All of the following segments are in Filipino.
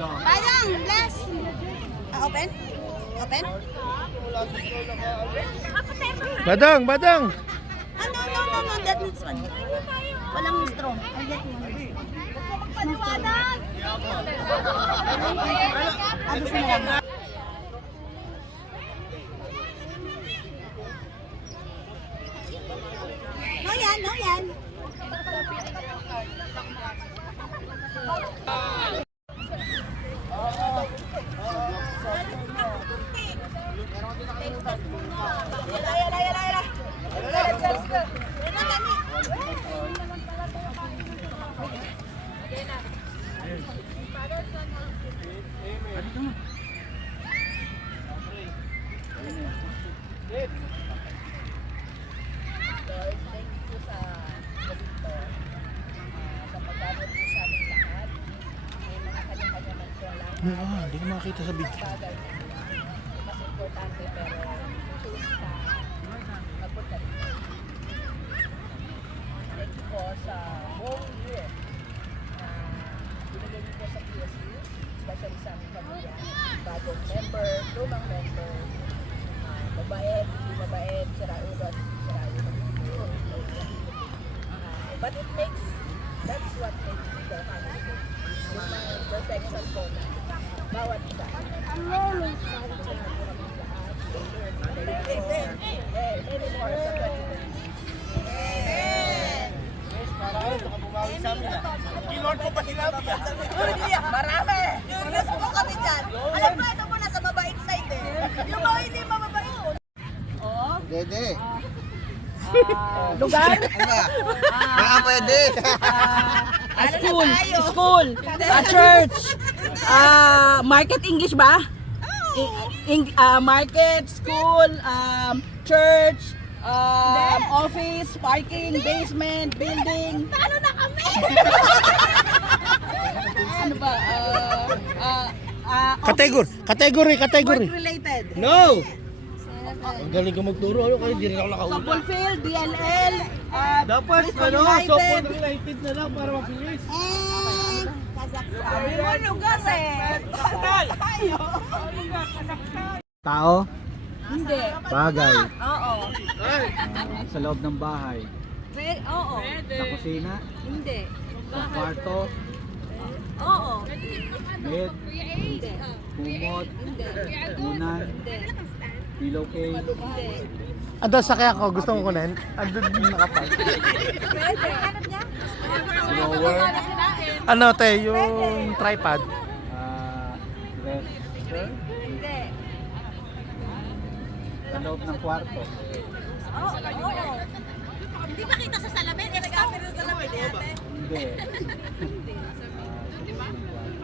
Parang, bless. Open? Open? Badang, badang. No, that needs one. Walang straw. I get one. Paliwanag! Ano sila lang? No yan, no yan. Hindi ko makita sa video. Mas importante pero choose ka magpunta rin. Thank you po sa buong year na binigay niyo po sa PSU, especially sa aming pamilya, bagong member, lumang member, mabait, hindi mabait, sira-ulo at sira-ulo. But it makes, that's what makes the family good. Yung mga perfection po na bawat isa. Anymore sa 2020. Kilord mo pa sinabi yan. Marami! Curious po kami dyan. Alam mo, ito muna sa mabait side eh. Yung mga hindi mababait po. Dede. Lugar? Baka pwede. School, church, market English ba? Market, school, church, office, parking, basement, building. Talo na kami! Ano ba? Category. Work related. No! Ang galing ko magturo. Ano kayo? Hindi rin ako nakahuli. Softball field, DLL, Dapat, Bristol ano, United. softball related na lang para mabilis. Sabi mo lugar eh. Tao, Hindi. bagay, Oo. sa loob ng bahay, Oo. sa kusina, Hindi. sa kwarto, Oo. bed, Hindi. kumot, unan, pillowcase, Hindi. Andun sa kaya ko, gusto mo kunin? Andun nakapal. Pwede. drawer, Ano te, yung tripod? dresser, Hindi. sa loob ng kwarto, Oo. Hindi ba kita sa salamin? Nag-after sa salamin ate. hindi,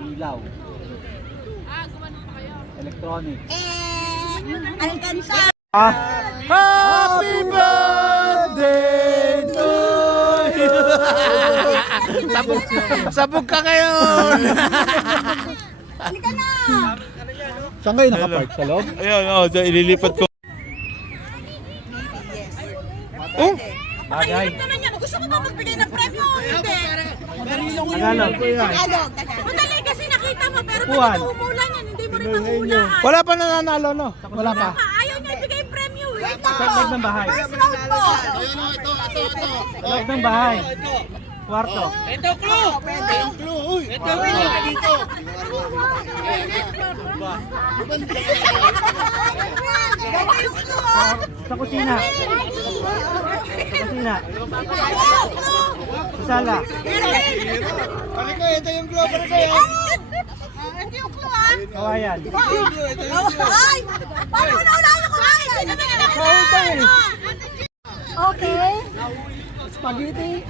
ilaw, electronic, Alcanza! Happy birthday to you! Sabog ka ngayon! Halika na! saan kayo nakapark? Sa loob? Ayun, ililipat ko. Oh? Bagay, Naman yan, gusto ko ba magbigay ng premyo o hindi? Tagalog po yan. Tagalog. Madali kasi nakita mo, pero pag Upuan. ito humulan yan, hindi mo rin mahulaan. Wala pa nananalo, no? Wala pa. Ayaw niya ibigay yung premyo eh. Sa loob ng bahay, First round po. sa loob ng bahay, kwarto, Ito, clue! Ito, clue! Uy! Ito, clue! Dito! sa kusina, sa sala, Pare ko, ito yung clue! Pare ko! Ito yung clue ah. kawayan, Ay! Paano unahin ako? Ay! Sino ba na Okay. spaghetti,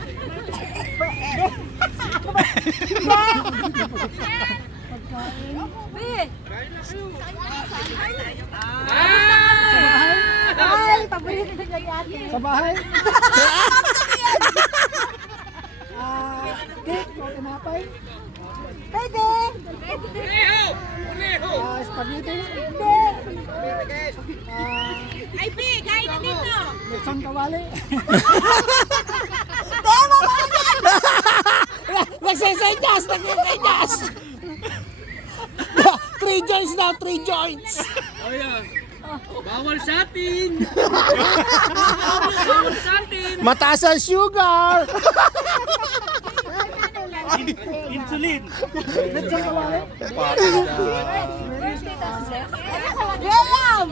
Ay, paborito niya ni ate. sa bahay, cake o tinapay, Pwede. spaghetti, Ay, Pig, kahit dito. lechon kawali. Demo ba? Nagsabi nagsesenyas! Nagsesenyas! 3 joints na, 3 joints! Bawal sa atin! Bawal sa atin! Mataas ang sugar! Insulin! William!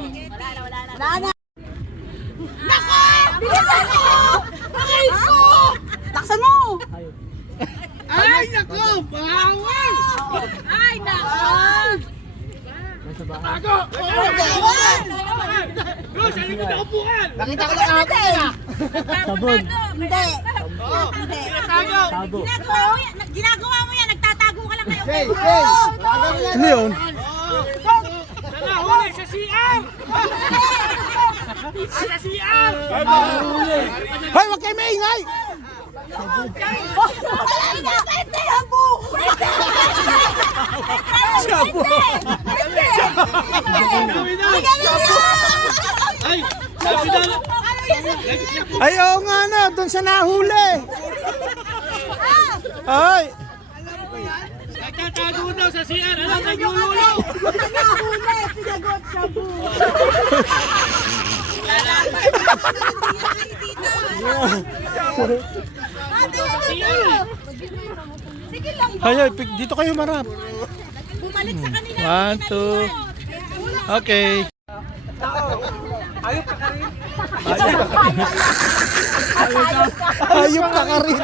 Wala na. Nako! Bilisan mo! Bakit ko? Laksan mo! Ay, nako! Bawal! Ay, nako! Tago! Go, sa likod ng upuan! Nakita ko na kahapon ah! Sabon. Hindi. Hindi. Tago! Ginagawa mo yan, nagtatago ka lang kayo. Hey! Ano yun? Sana huli sa CR! Sa CR! Hoy, wag kayo maingay! Pwede! Shabu! Shabu! Ay! Sabi na! Ay, oo nga na, doon sa nahuli! Ay! Nagtatago daw sa CR! Alam, naglululo! Nahuli! Sinagot shabu! Sige lang ba? Ay, dito kayo marap. Bumalik sa kanila. 1, 2. Okay. Ayop ka ka rin.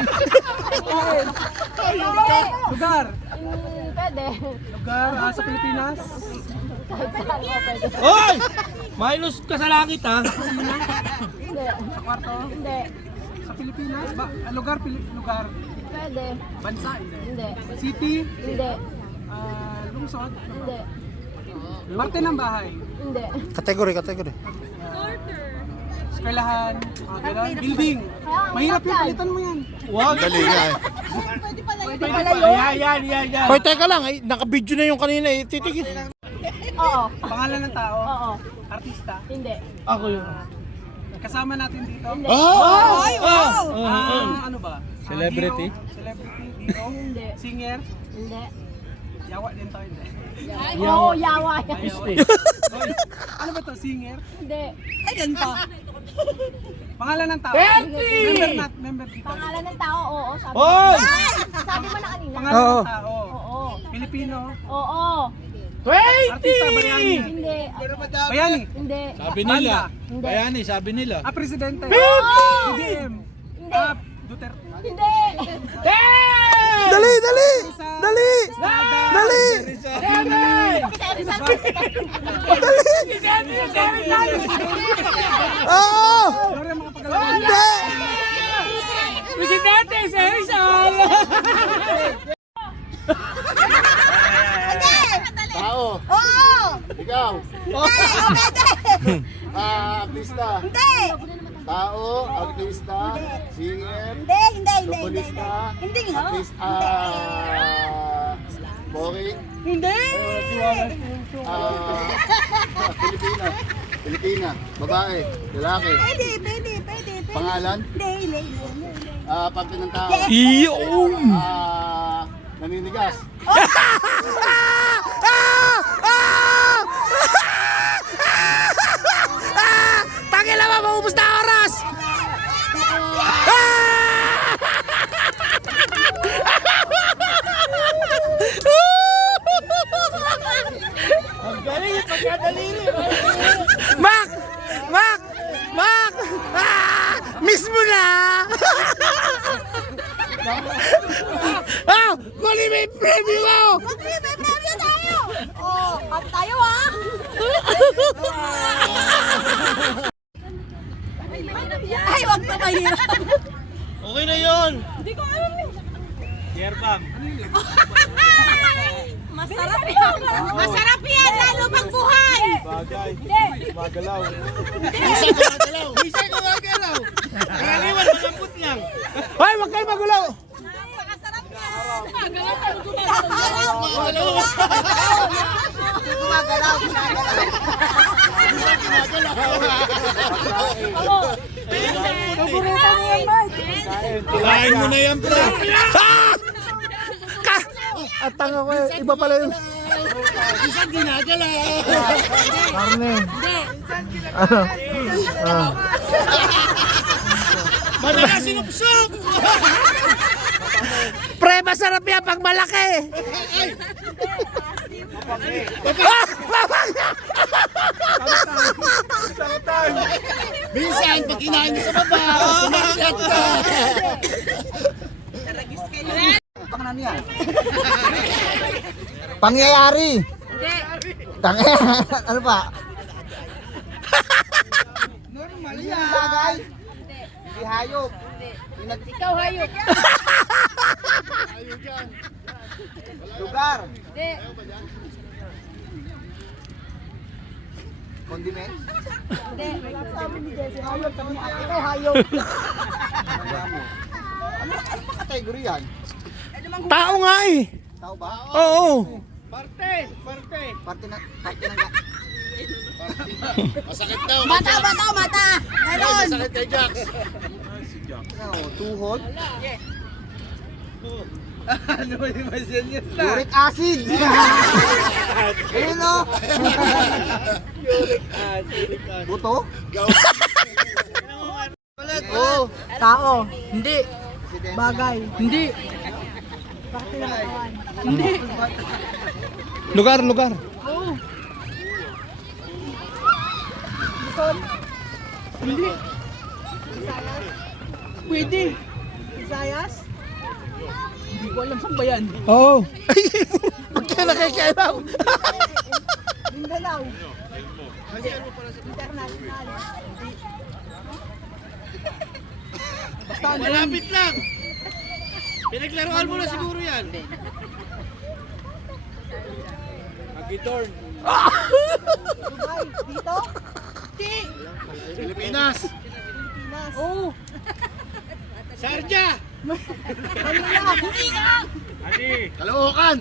Lugar. Pwede. Lugar sa Pilipinas. Hoy! Minus ka sa langit ha! Hindi. Sa kwarto. Hindi. Sa Pilipinas. Lugar. Lugar. Pwede. Bansa. Hindi. Hindi. City. Hindi. Lungsod. Hindi. Parte ng bahay. Hindi. Kategory. Eskwelahan. Ganun. Building. Mahirap yung pilitan mo yan. Wag. Dali nga eh. Yan! Hoy, teka lang. Ay, naka-video na yung kanina eh. Titigil. Oo. Pangalan ng tao. Oo. Artista. Hindi. Ako yun. Kasama natin dito. Hindi. Ay, wow! Ano ba? Celebrity? Celebrity. Hero. Hindi. Singer. Hindi. Yawa din tayo. Hindi. Oo, yawa yan. Ano ba to? Singer? Hindi. Pangalan ng tao. Member dito. Pangalan ng tao, oo. Sabi, Hoy! sabi mo na kanina. Pangalan Oo. ng tao. Oo. Pilipino. Oo. Artista bayani. Hindi. Bayani. Hindi. Sabi nila. Hindi. Bayani, sabi nila. Presidente. Oo. BBM. Hindi. Duterte. Hindi. Dali! Dali! Oo! Gloria mga pagalaman. Hindi! Presidente, sa Rizal! Tao. Oo. Ikaw. Hindi. Artista. Hindi. Tao. Artista. Singer. Hindi. Futbolista. Hindi. Artista. Boring. Hindi. Pilipina. Babae. Lalaki. Pwede. Pangalan. Hindi. Parte ng tao. Iyong! Naninigas. Tangin lang, maubos na oras! Ang galing, pagkadaliri! Mac! Miss mo na! Kuli may preview ako! May preview tayo. Oh, at tayo ah. Ay, wag na mahirap. Okay na yun! Hindi ko alam yun. Yerbang! Masarap yan. Masarap yan, lalo pag buhay. Bagay! Hindi. Magalaw! Isa gumagalaw! Karaniwan, malambot lang! Hoy, wag kayo magulo! Napakasarap yan. Kulain mo na yan, pre! At tanga ko eh. Iba pala yung... Isang ginagala. Karne. Ano? Ah. Madala sinupsup. Pre, masarap yan pag malaki. Minsan, pag kinain mo sa baba, sumakyat ka. Pangyayari. Tanga. Ano pa? Normal yan. Bagay. Hindi hayop. Ikaw hayop. Lugar. Hindi. Condiment. Ikaw hayop. Ano ba category yan? Tao nga eh. Tao ba? Oo. Parte ng Masakit daw. Mata, mata, mata. Meron. Masakit kay Jax. Tuhod. Ano ba yung masyan yun? Uric acid. Ayun o. Uric acid. Buto? Oo. Tao. Hindi. Bagay. Hindi. Lugar, lugar. Hindi. Pwede. Visayas? Hindi ko alam saan ba yan. Oo. Pag ka nakikialam. Mindanao. International. Malapit lang. Pinaglaruan mo na siguro yan. Magitorn. Dubai. Dito? Pilipinas. Pilipinas. Oo. Sarja. Manila. Caloocan.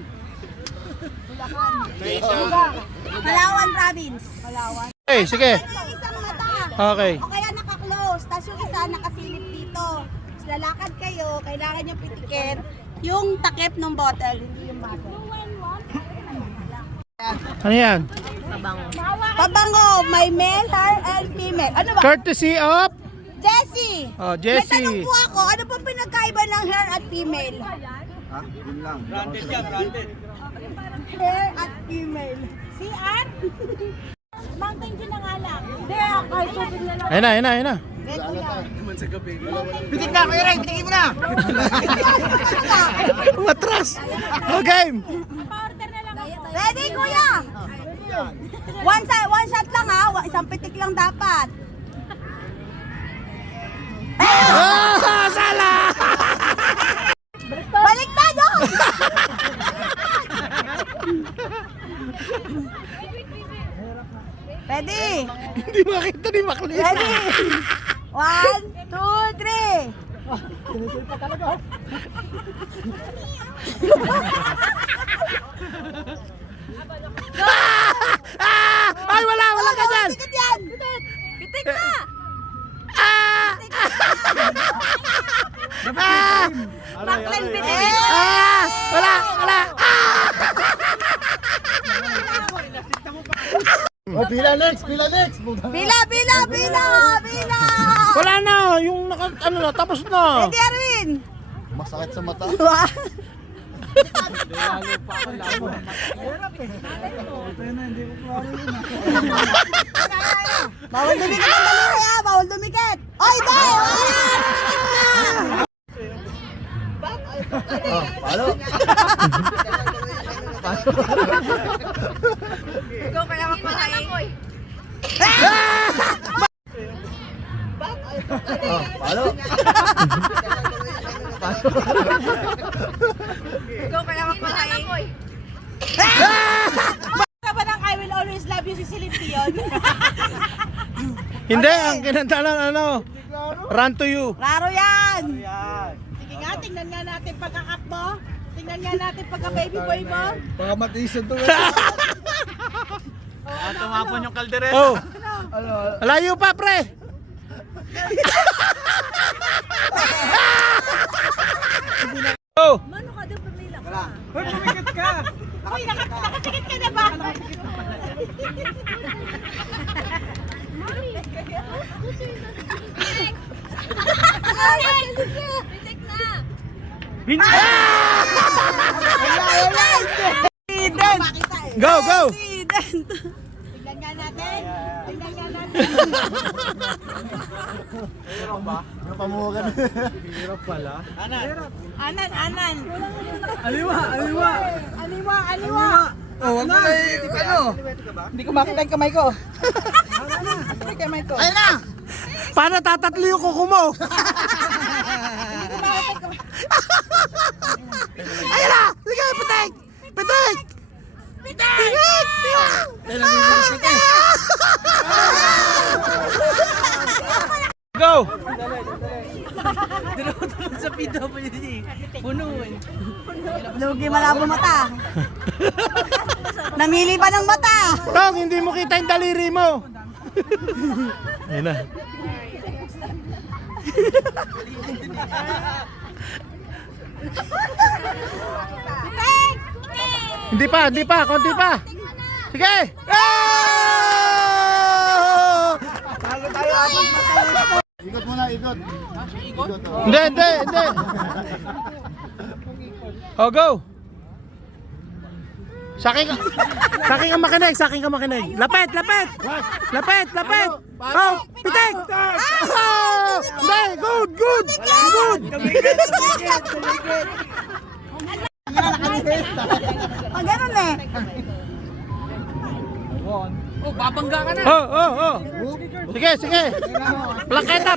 Bulacan. Lugar. Palawan province. Palawan. Eh, sige. Yung isang mata. Okay. O kaya naka-close. Tapos yung isa nakasilip dito. Tapos lalakad kayo. Kailangan yung pitikin. Yung takip ng bottle. Hindi yung bottle. Ano yan? Pabango. May male, hair, and female. Ano ba? Courtesy of... Jessie! Oh, May Jessie. tanong po ako. Ano pong pinagkaiba ng hair at female? Ha? Yun lang. Hair at female. Si Ann? Mountain Dew na nga lang. Hindi, kahit tubig na lang. Ayun na, ayun na, ayun na. Pitik na, Kuya Ray. Pitikin mo na. Matras. Oh, game. Ready, kuya? One shot lang ha. Isang pitik lang dapat. Ah, sala! Baliktad doon! Ready? Hindi makita ni Maclean. Ready? 1, 2, 3. Ay, wala ka dyan. Pitik yan! Pitik na! Baklan pitik! Wala. Oh, pila next. Bila! Wala na, yung ano na, tapos na. Ready, Arwin? Masakit sa mata. Bawal dumikit ang daliri ha! Bawal dumikit! Oy, day! Oh, palo. Ikaw kaya magpakain. Oh, palo. Ikaw kaya magpakain. Ka ba ng I will always love you si Celine Dion? Hindi, ang kinanta lang ano, Run to you. Klaro yan! Sige nga, tingnan nga natin pagka-cut mo. Tingnan nga natin pagka-baby boy mo. Baka matisan to. Tumapon yung kaldereta. Oh. Layo pa, pre. Oh. Mano ka doon, pamila ka. Hoy, pumikit ka. Uy, nakatikit ka na ba? Go, go! Tignan nga natin. Tignan nga natin. Pamukan. Hirap pala. Anan, anan. Aliwa, aliwa. Aliwa, aliwa. Oh, wag mo na ano? Hindi ko makita yung kamay ko. Yung kamay ko. Ayun na! Paano tatatlo yung kuko mo? Ayun na! Sige, pitik! Pitik! Pitik! Go! Dinutulog sa PWD. Puno eh. Lugi malabo mata. Namili pa ng mata. Tong, hindi mo kita yung daliri mo. Ayun na. Hindi pa, konti pa. Sige! Ah! Ikot muna, ikot. Hindi. Oh, go! Sa akin ka makinig. Lapit! Oh, pitik! Oh! Hindi, good! Pag ganun eh. Oh, babangga ka na. Oh. Sige. Plaketa.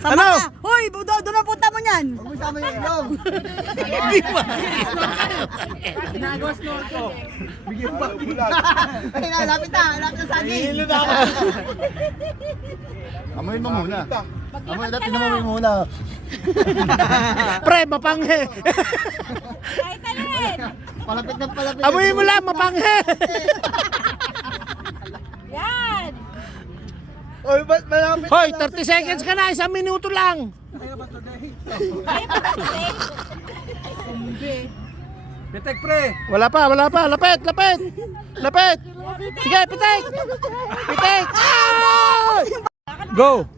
Sama Ano? ka. Hoy, doon na punta mo niyan. Huwag mo sama yung ilong. Hindi ba? Nagwas no ako. Bigyan pa. Ay, lapit na sa akin. Hilo na ako. Amoyin mo muna. Natin namoy muna. Pre, mapanghe. Kahit ano rin. Palapit na palapit. Amoy mo lang, mapanghe. Yan. Oy, ba't malapit? Hoy, 30 seconds ka na, 1 minuto lang. Kaya ba ito eh? Pitek pre. Wala pa. Lapit. Sige, pitik. Ah! Go.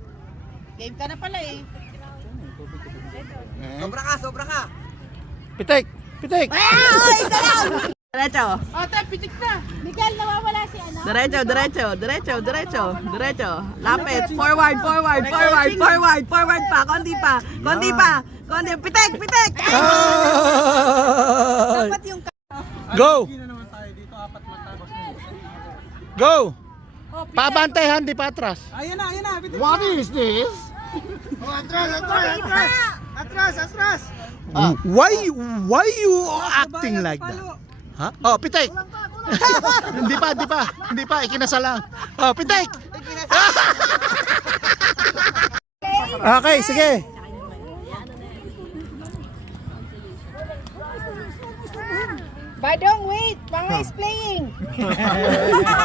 Game ka na pala eh. Sobra ka. Pitik. Ay, isa lang. Diretso. Ate, pitik na. Miguel, nawawala si ano? Diretso. Lapit. Forward pa. Konti pa. Pitek. Ah! Dapat yung Go. Hindi na naman tayo dito, apat matapos na. Go. Paabantehan, di pa atras. Ayun na. Pitek. What is this? Atras. Why you acting like that? Ha? Oh, pitik. Hindi pa, ikinasa lang. Oh, pitik. Okay, sige. Badong, wait. Panga is playing.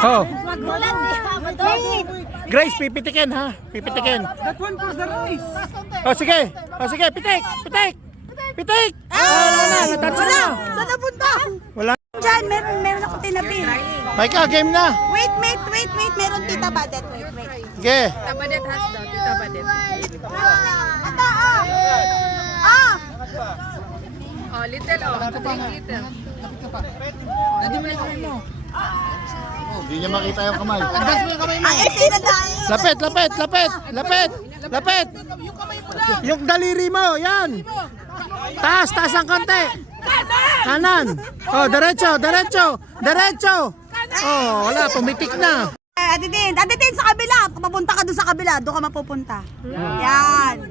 Oh, Magulat eh. Wait. Grace, pipitikin ha. That one cross the race. Oh, sige, pitik. Wala, natansa na. Saan napunta? Wala. Diyan, meron ako tinabi. Micah, game na. Wait. Meron tita Badet. Wait. Sige. Tita Badet has daw. Tita Badet. Ata, ah. Oh, little oh. Drink little. Dadi mo yung kamay mo. Hindi niya makita yung kamay. Ay, sino dahil? Lapit. Yung daliri mo, yan. Taas ang konti. Kanan. Oh, diretso. Oh, wala, pumitik na. Ate Tin, sa kabila. Papunta ka doon sa kabila, doon ka mapupunta. Yan.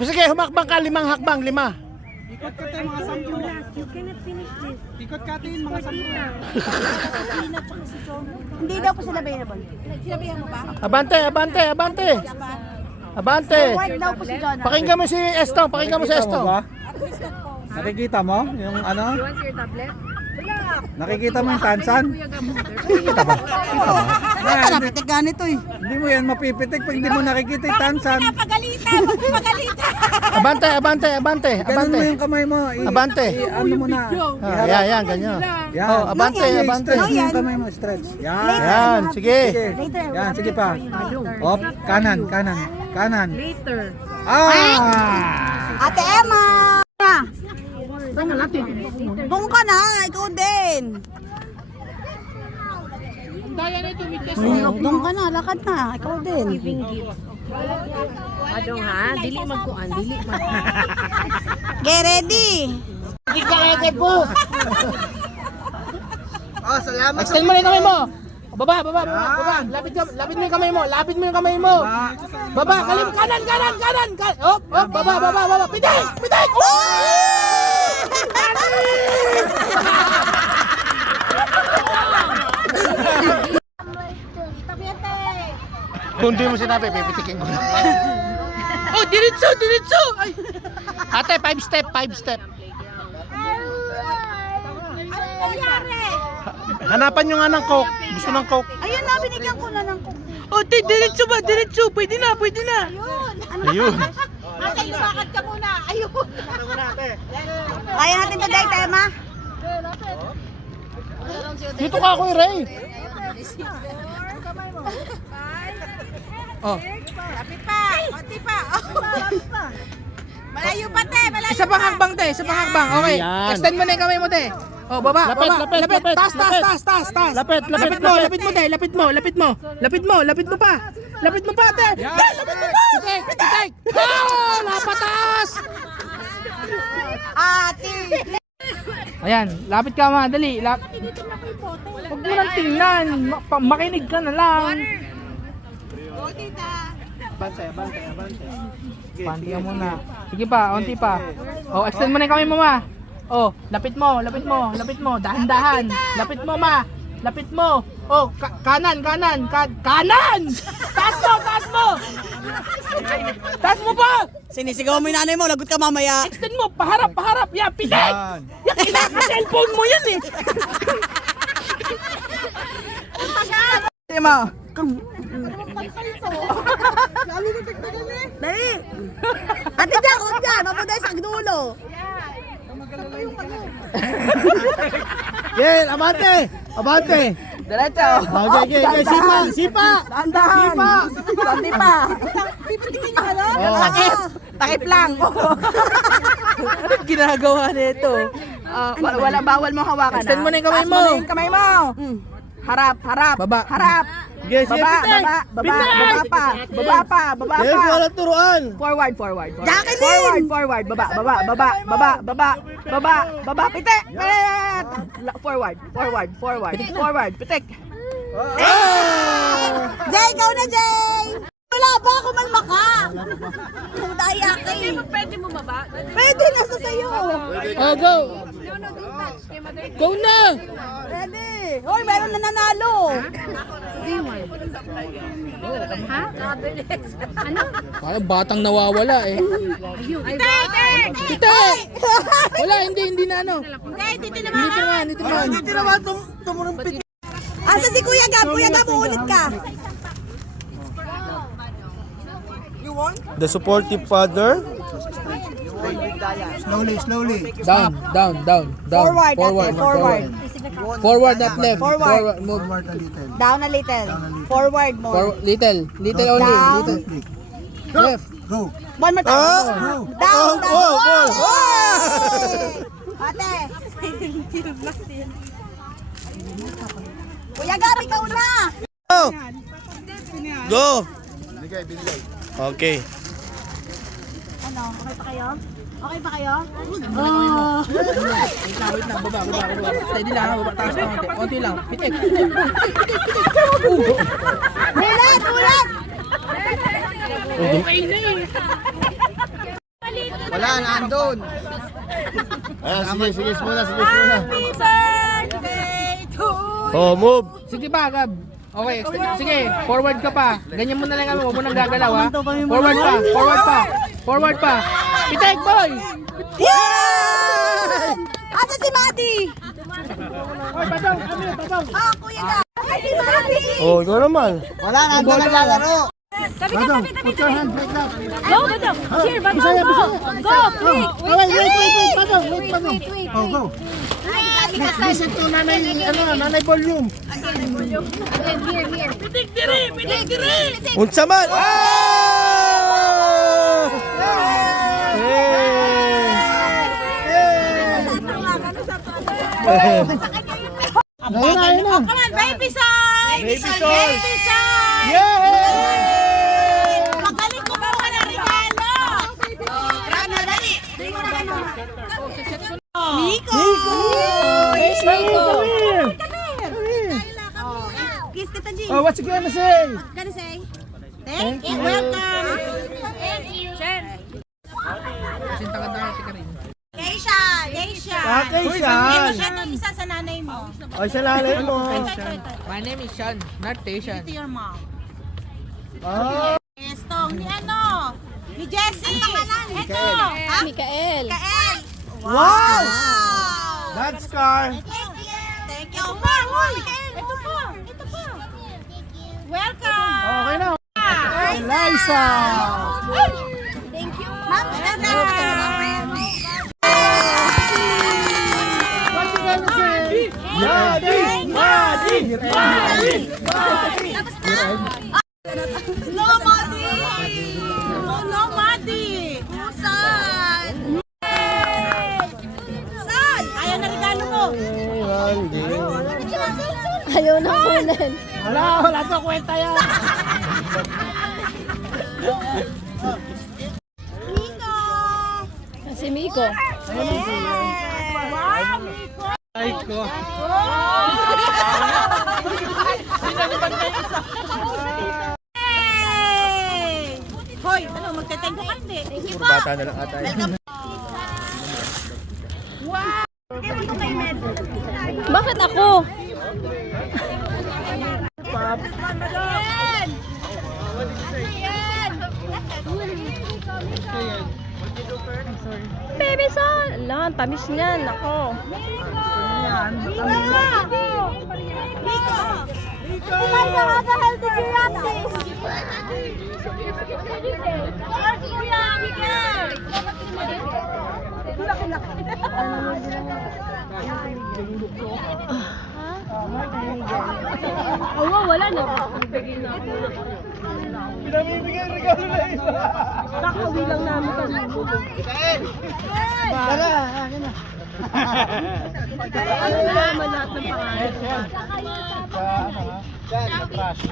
Sige, humakbang ka, 5 hakbang, 5. Ikot ka tayo mga 10. Ikot ka tayo mga 10. Hindi daw po sila available. Sinabihan mo ba? Abante. Forward daw po si John. Pakinggan mo si Estong, Nakikita mo yung ano? You want your tablet? Wala. Nakikita mo yung tansan? Kuya Gamuter. Ba't ka napitik ganito eh? Hindi mo yan mapipitik pag hindi mo nakikita yung tansan. Napagalitan! Magpagalitan! Abante, abante, abante, Ganun mo abante. yung kamay mo. Abante. Ano mo na. Ah, yan, ganyan. Yan. Oh, abante, Sige, abante. Stretch mo yung kamay mo. Stretch. Yan. Yan, sige. Sige. Yan, sige pa. Op, kanan, kanan, kanan. Later. Ah! Ate Emma! Doon ka na, ikaw din. Doon ka na, lakad na, ikaw din. Adong ha, dili magkuan, dili mag. Get ready! Oh, salamat. Extend mo na yung kamay mo. Baba, baba, baba, baba. Lapit mo yung kamay mo. Lapit mo yung kamay mo. Baba, kanan, kanan, kanan. Op, op, baba, baba, baba. Pitik, pitik. Kung di mo sinabi, pipitikin ko na. Oh, diretso, diretso. Ay. Ate, 5 step, 5 step. Ano nangyari? Hanapan nyo nga ng coke. Gusto ng coke. Ayun na, binigyan ko na ng coke. Oh, diretso ba? Diretso. Pwede na, pwede na. Ayun. Ate, lumakad ka muna. Ayun. Kaya natin to, Day, Tema. Dito ka ako, Ray. Oh. Lapit pa. Konti pa. Malayo pa, te. Malayo Isa pang hakbang, te. Isa pang hakbang. Okay. Yan. Extend mo na yung kamay mo, te. Oh, baba, Lapit, baba. lapit, lapit, Taas, taas, lapit. taas, taas, taas. Lapit, lapit, Lapit mo, lapit. lapit mo, te. Lapit mo, lapit mo. Lapit mo, lapit mo pa. Lapit mo pa, te. Te, lapit mo pa. Pitik, pitik. Oh, napataas. Ate. Ayan, lapit ka ma, dali. Huwag mo nang tingnan. Makinig ka na lang. Panti ka muna. Sige pa, onti pa. Oh, extend mo na yung kamay mo, ma. Oh, lapit mo, lapit mo, lapit mo. Dahan-dahan. Lapit mo, ma. Lapit mo. Oh, kanan, kanan. Kanan! Taas mo, taas mo! Taas mo pa! Sinisigaw mo yung nanay mo, lagot ka mamaya. Extend mo, paharap, paharap. Yan, pitik! Yan, kinaka-cellphone mo yan eh. Tema. Dali! Ate dyan, huwag dyan. Huwag mo dahil sa dulo. Yel, abante. Abante. Diretso. Okay, okay, okay. Sipa, sipa. Dahan-dahan. Sandi pa. Takip! Takip lang. Anong ginagawa nito? Wala, bawal mo hawakan. Extend mo na yung kamay mo. Kamay mo. Harap, harap. Baba. Harap. Yes, yes. Baba, baba, baba, baba pa. Baba pa, baba Yes, pa. wala turuan. Forward, forward. Jacqueline! Forward, forward. Baba, baba, baba, baba, baba, baba, baba, pitik! Forward, forward, forward, forward, pitik! Jay, ikaw na, Jay! Wala ba? Kumalma ka! Kung daya ka eh. Pwede mo ba ba? Pwede, nasa sa'yo. Oh, go. Go na. Pwede. Hoy, meron na nanalo. Ha? Nakabilis. Ano? Parang batang nawawala eh. Pitik! Wala, hindi na ano. Hindi naman. Hindi naman tumurumpit. Asa si Kuya Gab? Kuya Gab, uulit ka. The supportive father. Slowly, slowly. Down. Forward, Forward, ate, forward. Forward, not left. Forward. Move. Down a little. Forward more. Forward, little only. Down. Little. Left. Go. One more time. Go. Down, down. Go, go, go. Ate. Kuya Gab, ikaw na. Go. Okay. Ano, okay pa kayo? Okay pa kayo? Wait lang, baba. Steady lang, baba, taas na konti. Konti lang. Pitik. Ulit, ulit. Okay na eh. Wala, nandun. Sige muna. Oh, move. Sige pa, Gab. Okay, sige, forward ka pa. Ganyan mo na lang kami, huwag mo nang gagalaw ha. Forward pa. Pitik, boy! Yan! Asa si Maddie? Pataw. Ah, Kuya Gab. si Mami. Oh, ikaw naman. Wala, nandun naglalaro. Tabi ka, tabi, tabi, tabi. Go, Badong. Cheer, Badong, go. Go, quick. Wait. Oh, go. Listen to nanay volume. Unsa man? Ayun na. Come on, baby son! Baby son! Baby son! Yay! Magaling kumuha ng regalo! Grabe, dali! Miko! Where's Miko? Kiss kita, G. Oh, what you gonna say? What can I say? Thank you. Welcome. Sinta-kanta ka rin. Keisha! Keisha! Okay, Ito Sean. siya itong isa sa nanay mo. Ay, sa lalay mo. Ito. My name is Sean, not Tayshan. Ito your mom. Ah, Ito, ni ano? Ni Jessie. Ito. Ha? Mikael. Kael. wow! That's car. Thank you. More. Ito pa. Ito pa. Welcome. Okay na. Liza! Thank you. Ma'am, stand up. What you gonna say? Yadi! Tapos na. No, Madi. No, Madi. Saan? Saan? Ayaw na regalo mo. Ayaw na kunin. Wala to kwenta yan. Miko. Si Miko. Wow, Miko. Ay ko. Hey! Hoy, ano, magte-thank you ka hindi? Thank you po. Bata na lang ata. Bakit ako? Baby son! Ala, ang tamis niyan. Ako. Wala na. Pinamibigay regalo na iba. Kakauwi lang namin kami. Tara, akin na. Ano na naman lahat ng pangalan? Crush.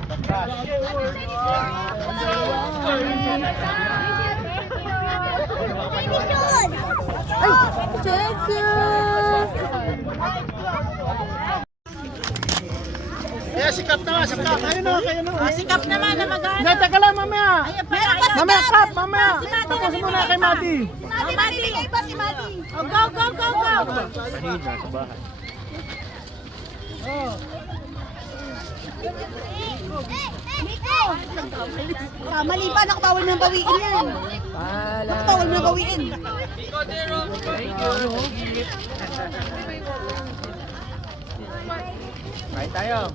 Thank you! Kaya sikap naman, sikap. Ayun na, kayo na. Sikap naman na mag-ano. Hindi, teka lang, mamaya. Meron pa si Mamaya, Mati. kap, mamaya. Tapos muna kay Mati. Mati, bigay pa si Mati. Oh, go, go, go, go. Mali pa, nakabawal na bawiin yan. Nakabawal na bawiin. Kain tayo.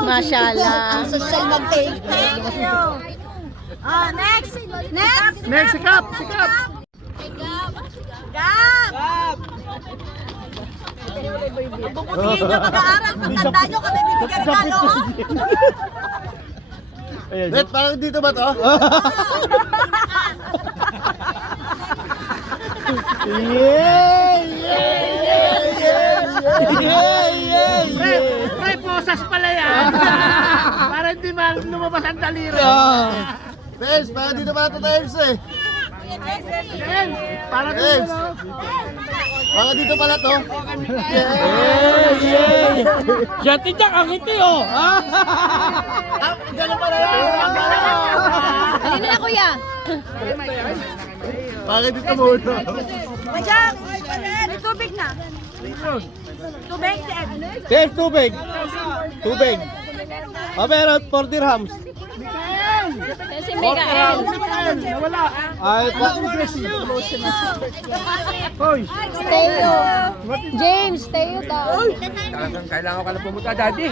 Mashallah. Ang social mag-take. Thank you. Next. Next. Next, sikap. Gab. Bubutihin niyo pag-aaral. Pagtanda niyo kami bibigyan regalo, ha? Bet, parang dito ba to? Pre, posas pala yan. Para hindi lumabas ang daliri. Bes, parang dito ba ito times eh? Yan, para Bes, dito. parang dito pala to. Jati Jack, ang iti oh! Ganun pala yan. Halina na, kuya. Parang dito muna. Majang, may tubig na. Tubig, Ed. There's tubig. Tubig. Oh, meron 4 dirhams. Si Miguel. Nawala. Ay, Hoy. Teo. James, Teo daw. talagang kailangan ka na pumunta, Daddy.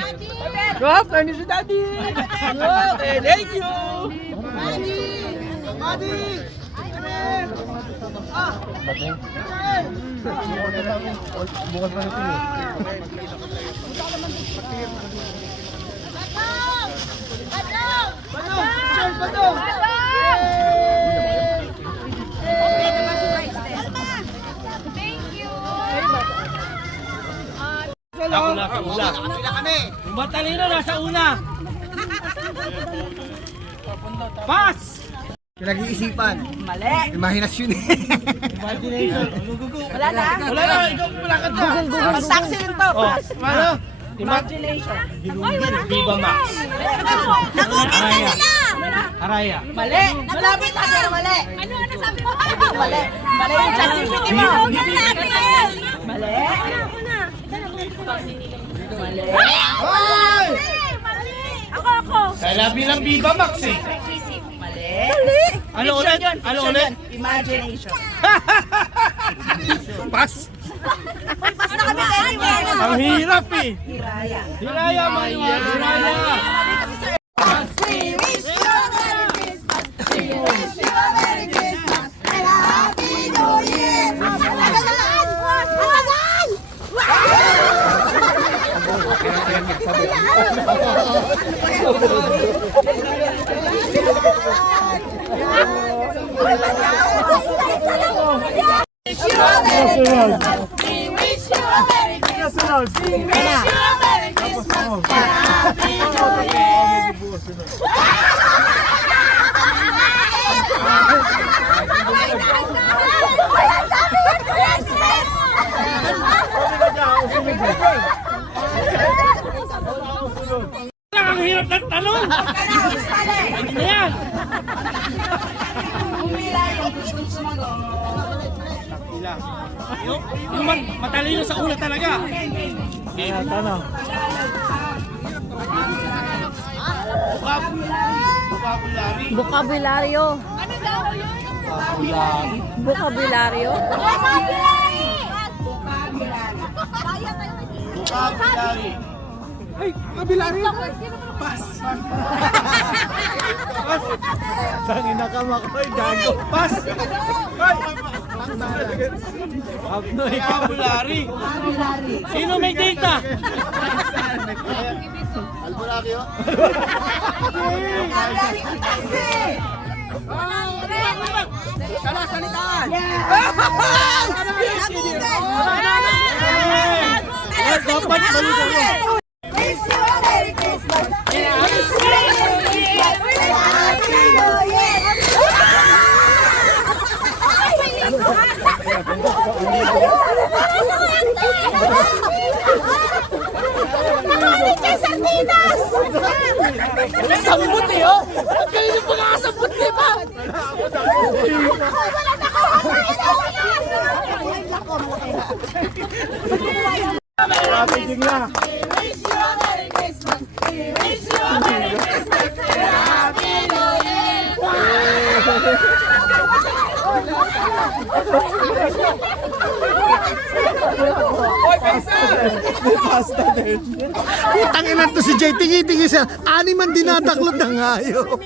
Rob, kayo si Daddy. Okay, thank you. Matalino nasa una. Pass. Pinag-iisipan. Mali. Imahinasyon eh. Wala na. Wala na, ikaw wala ka dyan. Taxi rin to. Pass. Ano? Imagination. Viva Max. Nagugat na nila. Araya. Mali. Malapit na pero mali. Ano sabi mo? Mali. Mali yung ChatGPT mo. Mali. Mali. Hoy! Ako. Kaya bilang Viva Max eh. Mali. Ano ulit? Ano ulit? Imagination. Pass. Pass na kami anywhere. Ang hirap eh. Hiraya. Hiraya, Manuel. Hiraya. We wish you a Merry Christmas. We wish you a Merry Christmas and a Happy New Year. Alagaan! Alagaan! Wish you a Merry Christmas. We wish you a Merry Christmas. We wish you a Merry Christmas and a Happy New Year. Ang hirap ng tanong. Ano yan? Yung matalino sa ulo talaga. Okay, tanong. Bokabularyo. Bokabularyo. Ay, kabilari. Pass. Pass. Tangina ka makoy, gago. Pass. Vocabulary. Sino may data? Albularyo? Tala, salitaan. Dapat balikan mo. Wish you a Merry Christmas. Wish you a Merry Christmas and a Happy New Year. Sambut eh, oh! Ang galing yung pagkakasambut, di ba? Wish you a Merry Christmas. Wish you a Merry Christmas and a Happy New Year. Putang ina to si Jay. Tingi-tingi siya. Ani man dinadaklot ng hayop.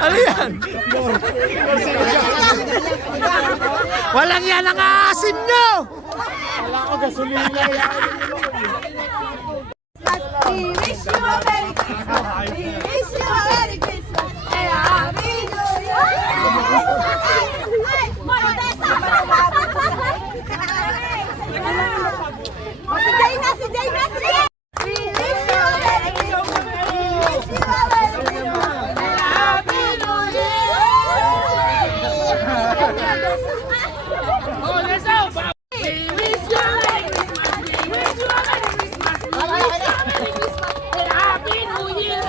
Ano yan? Walang yan ang aasin nyo! We wish you a Merry Christmas. We wish you a Merry Christmas and a Happy New Year. Ay, Montesa! Si Jayna, si Jayna, si Jayna! We wish you a Merry Christmas. We wish you a Merry Christmas and a Happy New Year. Oh, let's go! We wish you a Merry Christmas! We wish you a Merry Christmas! We wish you a Merry Christmas and a Happy New Year!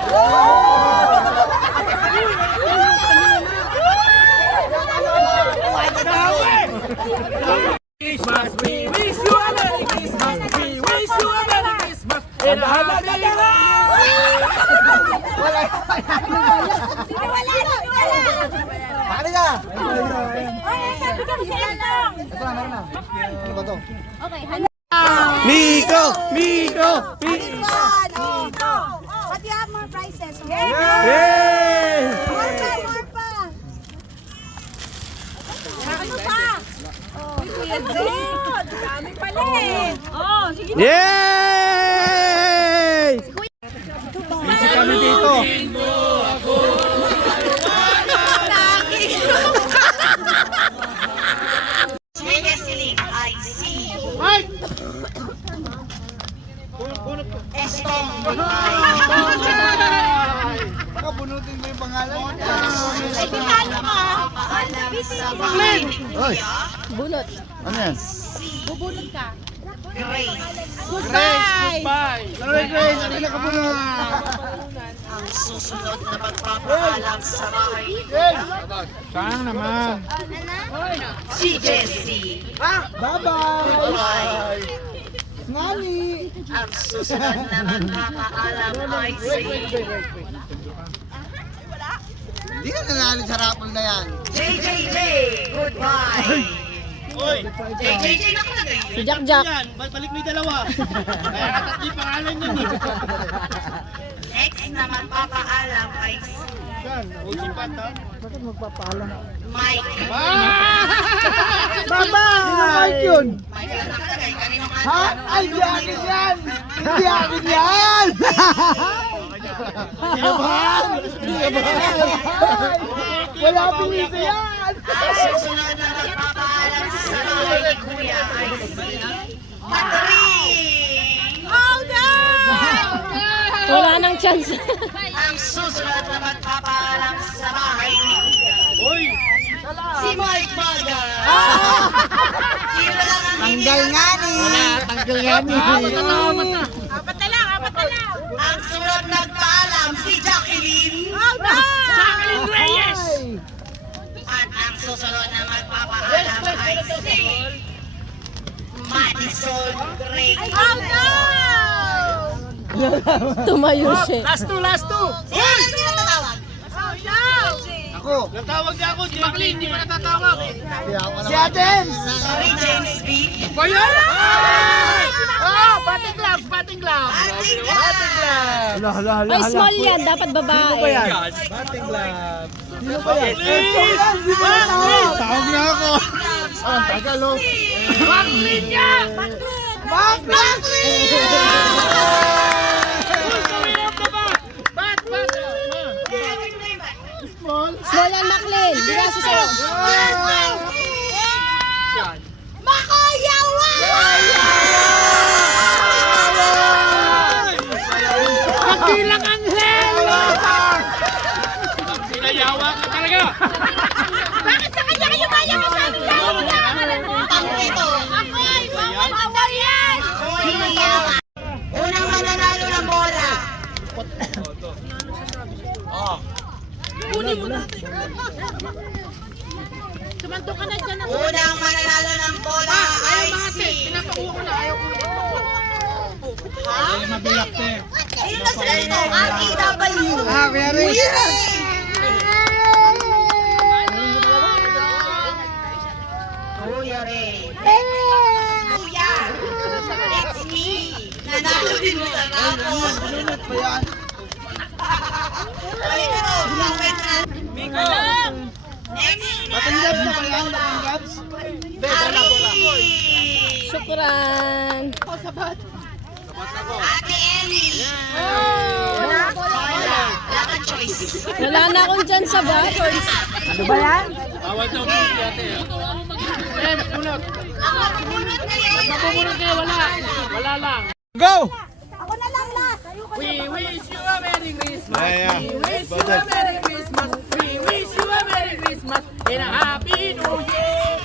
Christmas! We wish you a Merry Christmas! We wish you a Merry Christmas and a Happy New Year! Paano ka? Ay, sabi ka, cellphone. Okay, Miko! Miko! This one. Oh, but you have more prizes. Okay? Yay! More pa. Ano pa? Oh, Kuya Jay. Dami pala eh. Oh, sige. Yay! Busy kami dito. Oy, Bunot. ano yan? Bubunot ka. Goodbye! Sorry, Grace, ano na kabunod? Sayang naman. Si Jessie. Bye-bye! Ngani! Ang susunod na magpapaalam ay si Hindi na nanalo sa raffle na yan. JJJ. Goodbye. JJJ nakalagay. Si Jack Jack. Balik mo yung dalawa. Kaya tatli pangalan yun eh. Next na magpapaalam ay si Mike. Bye-bye! yun? Mike ang nakalagay. Kaninong Ha? Ay, di akin yan! Hindi akin yan! Kinabahan! Kinabahan! Wala pinito yan! Ang susunod na magpapaalam sa bahay ni Kuya ay si Catherine. Oh no! Wala nang chance. Ang susunod na magpapaalam sa bahay ni Kuya. Si Mike Maga. Sino lang ang hindi ngani! Tanggal ngani! Apat na lang. ang sunod nagpaalam si Jacqueline. Oh no! Jacqueline Reyes! At ang susunod na magpapaalam ay si Madison Gray. Oh no! Tumayo siya. Last two! Sino ang tinatawag? Oh no! Ako! Natawag niya ako, Jacqueline, hindi pa natatawag. Si Adams! Sorry, James B. Bayan! Oh, batting gloves! Ating Ay, small yan. Dapat babae. Batting glove! Sino ba yan? Tawag na ako! Oh, ang tagal oh! Jacqueline niya! Small yan, Maclean. Di kasi sa'yo. bilang anghel! Sinayawa ka talaga! Bakit sa kanya kayo kaya mo sa amin lang? Ito. Ako'y bawal yan! Unang mananalo ng bola. Sumanto ka na dyan. Unang mananalo ng bola ay si... Pinapakuha ko na, ayaw ulit. Sino na sila nito? REW. Kuya Ray. Kuya. It's me. Nanalo din mo sa rapon. Ulit ito. Miko. Next. Batanggap na ba yan? Batanggap? Shukran. Ate Ellie. Wala. Wala kang choice. Wala na akong chance sa bat. Ano ba yan? Bawal daw po si ate. Bunot. Mabubunot kayo. Mabubunod kayo, wala. Wala lang. Go! Ako na lang last. We wish you a Merry Christmas. Yeah. We wish you a Merry Christmas. We wish you a Merry Christmas and a Happy New Year.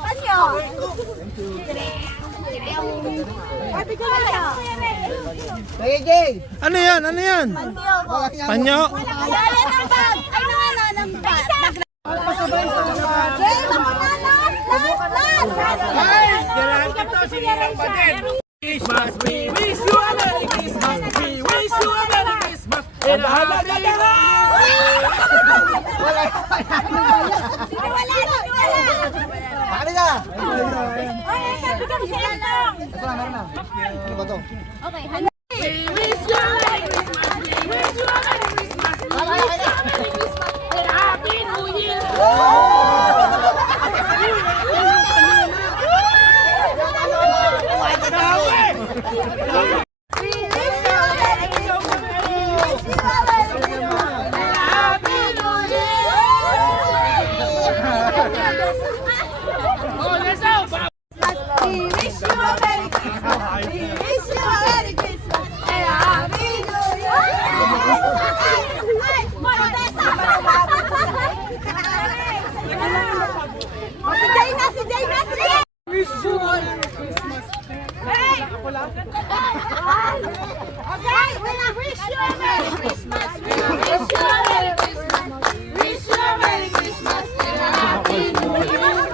Panyo! Happy ko na siya. Ano yan? Ano yan? Panyo? Kaya ng bag! Ay, ng bag! Jay, ako na last! Christmas, we wish you a Merry Christmas. We wish you a Merry Christmas and a Happy New Year. Wala! Pare ka! Ay, sabi ka isa lang! Ano ba to? Okay, We wish you a Merry Christmas. We wish you a Merry Christmas. We wish you a Merry Christmas and a Happy New Year. Oh, let's go. We wish you a Merry Christmas. We wish you a Merry Christmas and a Happy New Year. Ay, Marutesa! Si Jay na, si Jay na, si Jay! Wish you a Merry Christmas. Hey! Okay, we wish you a Merry Christmas. We wish you a Merry Christmas. Wish you a Merry Christmas and a Happy New Year.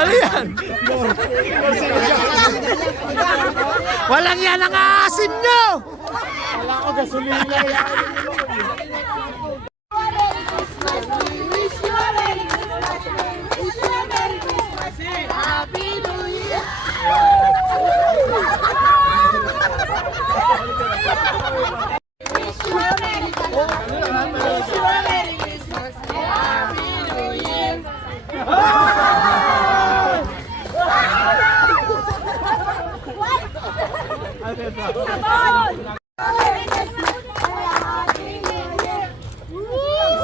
Ano yan? Walang yan ang aasin nyo! Wala ko gasolina yan. Merry Christmas. We wish you a Merry Christmas. We wish you a Merry Christmas and a Happy New Year. Wish you a Merry Christmas. Wish you a Merry Christmas and a Happy New Year. Sabon! Merry Christmas and a Happy New Year.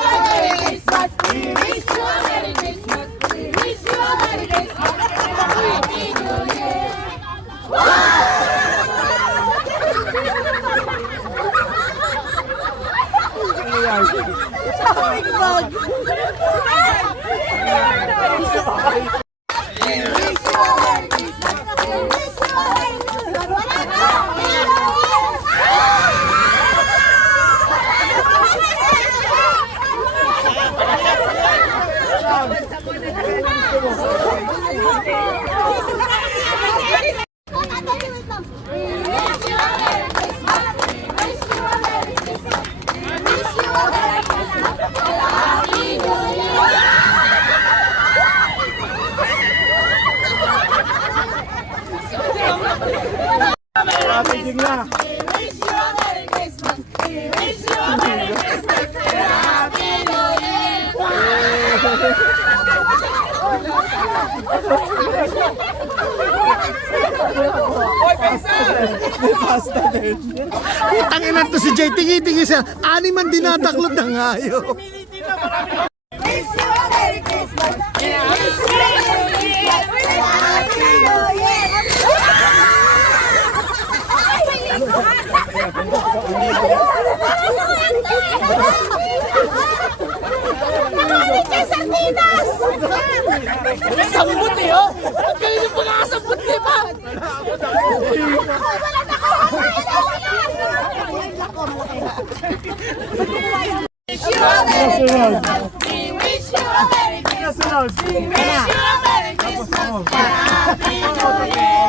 Merry Christmas. We wish you a Merry Christmas. We wish you a Merry Christmas and a Happy New Year. Patiging na. Wish you a Merry Christmas. Wish you a Merry Christmas and a Happy New Year. Putang ina to si Jay. Tingi-tingi siya. Ani man dinataklot ng hayop. Wish you a Merry Christmas and a Happy New Year. Happy New Year. Sambut eh, oh! Ang galing yung pagkakasambut eh, pa! Wish you a Merry Christmas. We wish you a Merry Christmas. We wish you a Merry Christmas and a Happy New Year.